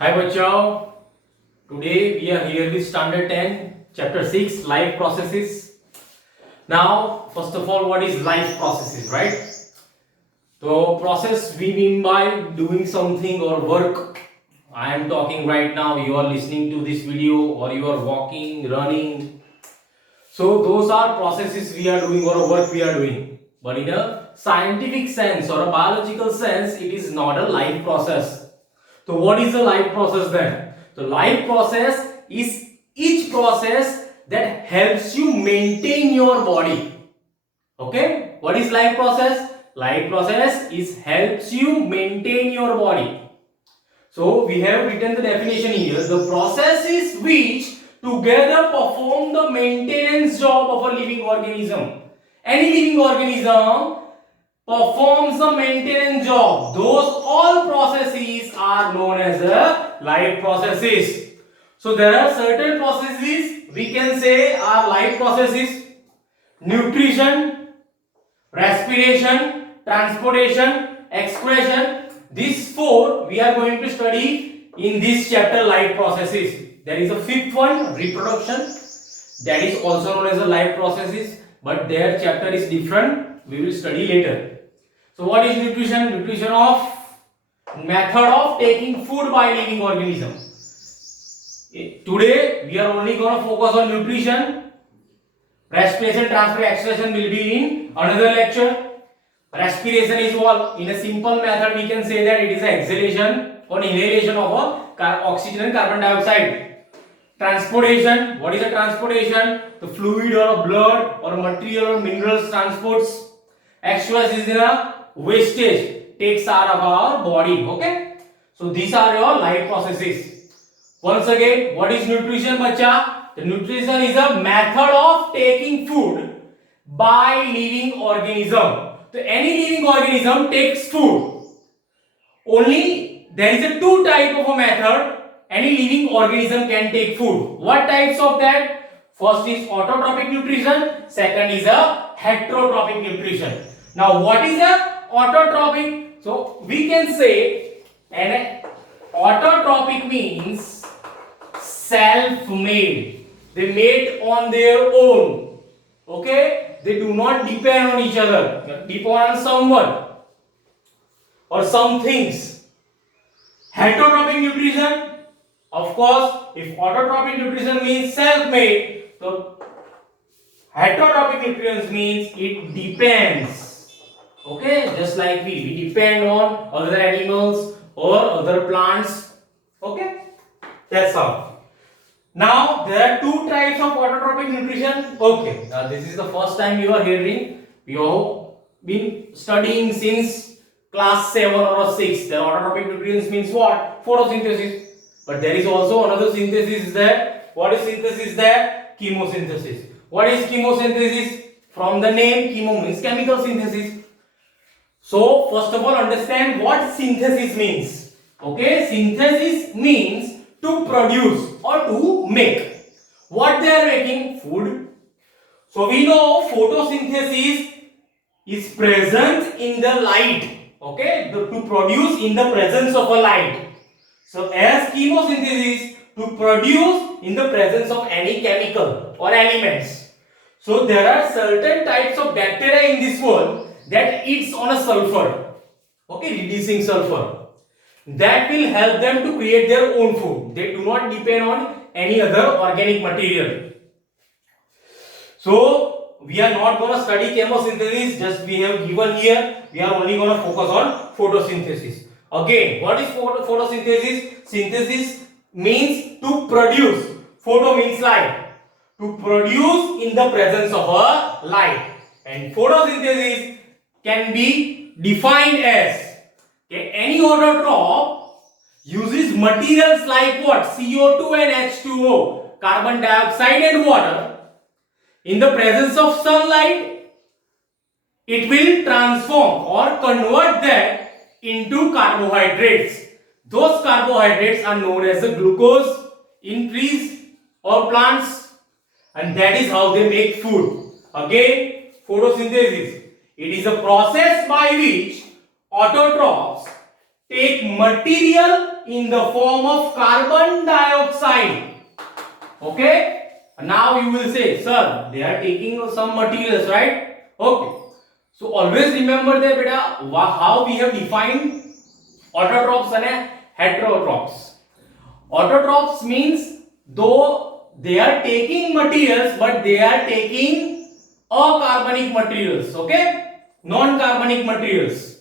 Hi bachao, today we are here with standard 10 chapter 6 life processes. Now first of all, what is life processes, right? So process we mean by doing something or work. I am talking right now, you are listening to this video or you are walking, running. So those are processes we are doing or work we are doing. But in a scientific sense or a biological sense, it is not a life process. So what is the life process then? The life process is each process that helps you maintain your body. Okay? What is life process? Life process is helps you maintain your body. So we have written the definition here. The processes which together perform the maintenance job of a living organism. Any living organism performs the maintenance job. Those all processes are known as life processes. So there are certain processes we can say are life processes: nutrition, respiration, transportation, excretion. These four we are going to study in this chapter, life processes. There is a fifth one, reproduction. That is also known as a life processes, but their chapter is different. We will study later. So what is nutrition? Nutrition of method of taking food by living organism. Today we are only going to focus on nutrition. Respiration, transport, excretion will be in another lecture. Respiration is what? In a simple method we can say that it is an exhalation or inhalation of oxygen and carbon dioxide. Transportation, what is a transportation? The fluid or blood or material or minerals transports. Excess is a wastage, takes out of our body. Okay, so these are your life processes. Once again, what is nutrition, bacha? The nutrition is a method of taking food by living organism. So any living organism takes food. Only there is a two type of a method any living organism can take food. What types of that? First is autotrophic nutrition, second is a heterotrophic nutrition. Now what is a autotrophic? So we can say an autotrophic means self-made. They made on their own. Okay? They do not depend on each other. Depend on someone or some things. Heterotrophic nutrition, of course, if autotrophic nutrition means self-made, so heterotrophic nutrition means it depends. Okay, just like we depend on other animals or other plants. Okay, that's how. Now there are two types of autotrophic nutrition. Okay, now this is the first time you are hearing. We have been studying since class 7 or 6. The autotrophic nutrients means what? Photosynthesis. But there is also another synthesis there. What is synthesis there? Chemosynthesis. What is chemosynthesis? From the name, chemo means chemical synthesis. So first of all, understand what synthesis means. Okay, synthesis means to produce or to make. What they are making? Food. So we know photosynthesis is present in the light. Okay, to produce in the presence of a light. So as chemosynthesis, to produce in the presence of any chemical or elements. So there are certain types of bacteria in this world that eats on a sulfur. Okay, reducing sulfur. That will help them to create their own food. They do not depend on any other organic material. So we are not going to study chemosynthesis, just we have given here. We are only going to focus on photosynthesis. Again, what is photosynthesis? Synthesis means to produce. Photo means light. To produce in the presence of a light. And photosynthesis can be defined as any autotroph uses materials like what? CO2 and H2O, carbon dioxide and water. In the presence of sunlight, it will transform or convert that into carbohydrates. Those carbohydrates are known as the glucose in trees or plants, and that is how they make food. Again, photosynthesis. It is a process by which autotrophs take material in the form of carbon dioxide. Okay, now you will say, sir, they are taking some materials, right? Okay, so always remember that beta how we have defined autotrophs and heterotrophs. Autotrophs means though they are taking materials, but they are taking acarbonic materials, okay, non-carbonic materials.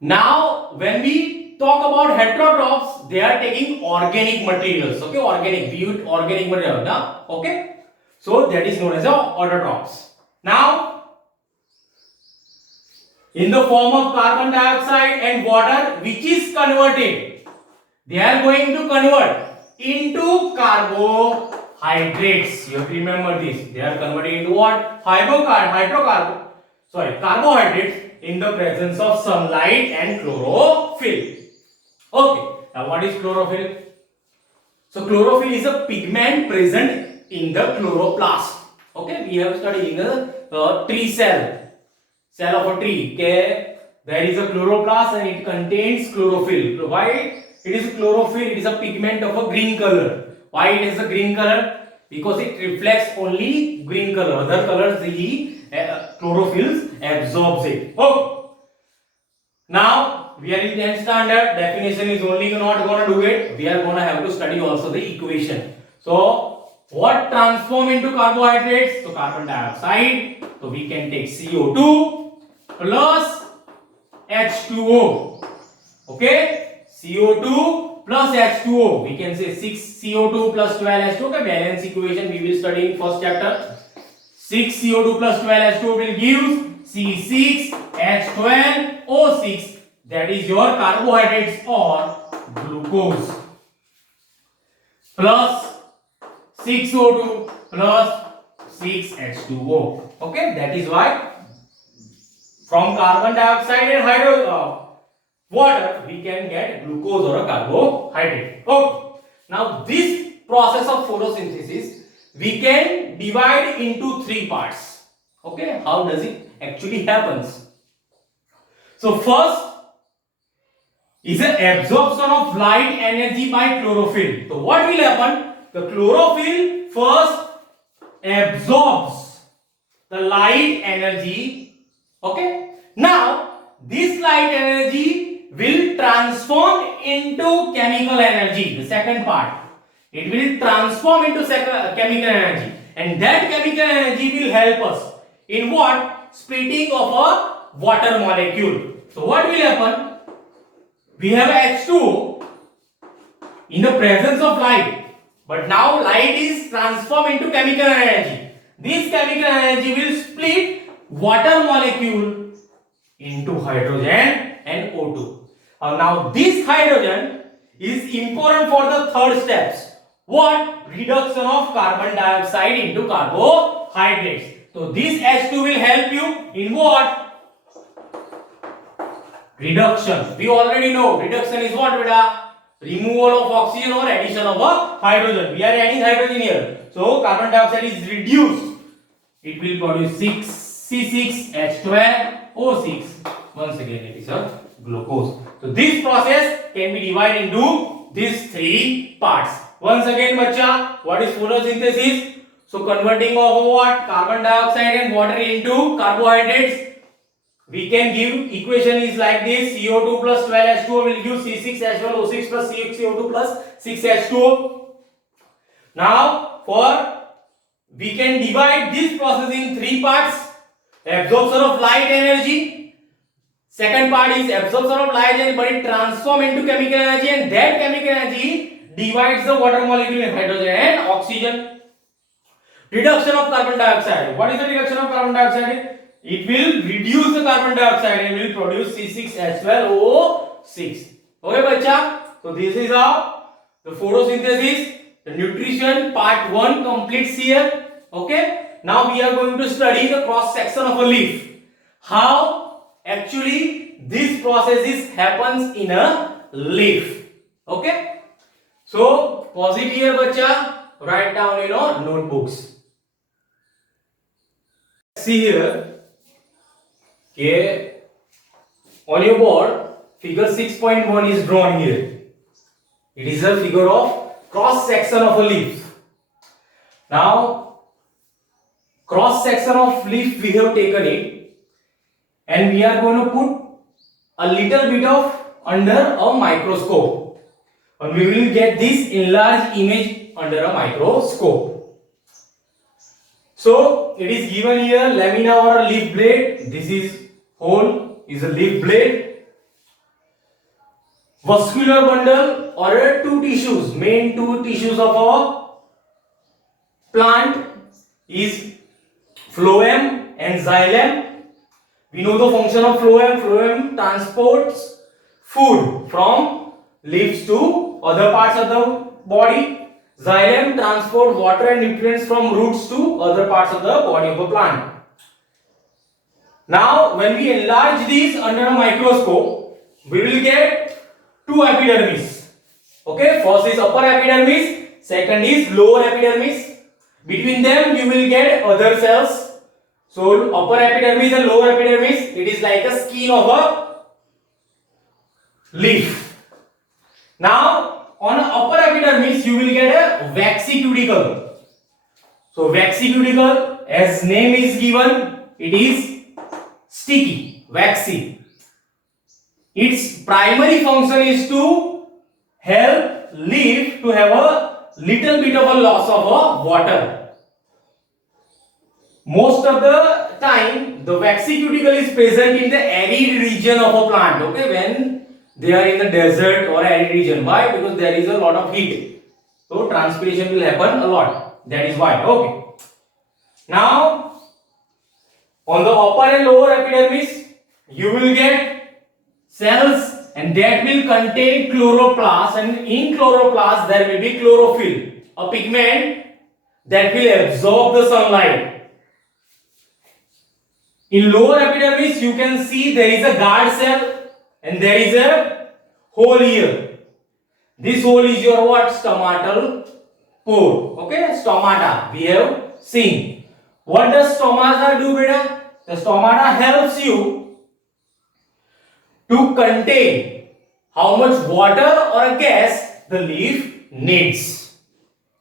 Now when we talk about heterotrophs, they are taking organic materials, okay, organic, viewed organic material now, okay, so that is known as autotrophs. Now in the form of carbon dioxide and water, which is converted, they are going to convert into carbohydrates. You have to remember this. They are converted into what? Carbohydrates in the presence of sunlight and chlorophyll. Okay. Now what is chlorophyll? So chlorophyll is a pigment present in the chloroplast. Okay. We have studied in the tree cell of a tree. Okay. There is a chloroplast and it contains chlorophyll. Why? It is chlorophyll, it is a pigment of a green color. Why it is a green color? Because it reflects only green color. Other colors the chlorophyll absorbs it. Oh. Now we are in 10th standard. Definition is only not going to do it. We are going to have to study also the equation. So what transform into carbohydrates? So carbon dioxide. So we can take CO2 plus H2O. Okay. CO2 plus H2O. We can say 6 CO2 plus 12 H2O. Okay, balance equation we will study in first chapter. 6 CO2 plus 12 H2O will give C6H12O6. That is your carbohydrates or glucose. Plus 6O2 plus 6H2O. Okay, that is why from carbon dioxide and water we can get glucose or a carbohydrate. Okay. Now this process of photosynthesis we can divide into three parts. Okay, how does it actually happens? So first is the absorption of light energy by chlorophyll. So what will happen? The chlorophyll first absorbs the light energy. Okay. Now this light energy will transform into chemical energy. The second part, it will transform into chemical energy, and that chemical energy will help us in what? Splitting of a water molecule. So what will happen? We have H2O in the presence of light, but now light is transformed into chemical energy. This chemical energy will split water molecule into hydrogen and O2. Now this hydrogen is important for the third steps. What? Reduction of carbon dioxide into carbohydrates. So this H2 will help you in what? Reduction. We already know reduction is what, beta? Removal of oxygen or addition of a hydrogen. We are adding hydrogen here. So carbon dioxide is reduced. It will produce C6H12O6. Once again it is a glucose. So this process can be divided into these three parts. Once again, bacha, what is photosynthesis? So converting of what? Carbon dioxide and water into carbohydrates. We can give equation is like this: CO2 plus 12H2O will give C6H12O6 plus CO2 plus 6H2O. Now we can divide this process in three parts. Absorption of light energy. Second part is absorption of light energy, but it transforms into chemical energy, and that chemical energy divides the water molecule in hydrogen and oxygen. Reduction of carbon dioxide. What is the reduction of carbon dioxide? It will reduce the carbon dioxide and will produce C6H12O6. Okay, bacha? So this is how the photosynthesis, the nutrition part 1 completes here. Okay. Now we are going to study the cross section of a leaf. How actually this process happens in a leaf. Okay. So pause it here, bacha. Write down in your notebooks. See here. Okay. On your board figure 6.1 is drawn here. It is a figure of cross section of a leaf. Now, cross section of leaf we have taken it, and we are going to put a little bit of under a microscope, and we will get this enlarged image under a microscope. So it is given here lamina or a leaf blade. This is whole is a leaf blade. Vascular bundle or two tissues, main two tissues of a plant is phloem and xylem. We know the function of phloem. Phloem transports food from leaves to other parts of the body. Xylem transports water and nutrients from roots to other parts of the body of a plant. Now, when we enlarge these under a microscope, we will get two epidermis. Okay, first is upper epidermis, second is lower epidermis. Between them, you will get other cells. So, upper epidermis and lower epidermis, it is like a skin of a leaf. Now, on upper epidermis, you will get a waxy cuticle. So, waxy cuticle, as name is given, it is sticky, waxy. Its primary function is to help leaf to have a little bit of a loss of a water. Most of the time, the waxy cuticle is present in the arid region of a plant. Okay, when they are in the desert or arid region. Why? Because there is a lot of heat. So transpiration will happen a lot. That is why. Okay. Now, on the upper and lower epidermis, you will get cells, and that will contain chloroplast, and in chloroplast there will be chlorophyll, a pigment that will absorb the sunlight. In lower epidermis, you can see there is a guard cell. And there is a hole here. This hole is your what? Stomatal pore. Okay, stomata. We have seen. What does stomata do, beta? The stomata helps you to contain how much water or a gas the leaf needs.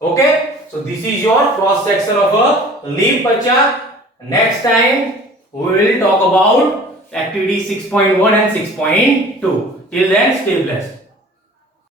Okay, so this is your cross section of a leaf, bacha. Next time we will talk about activity 6.1 and 6.2. Till then, stay blessed.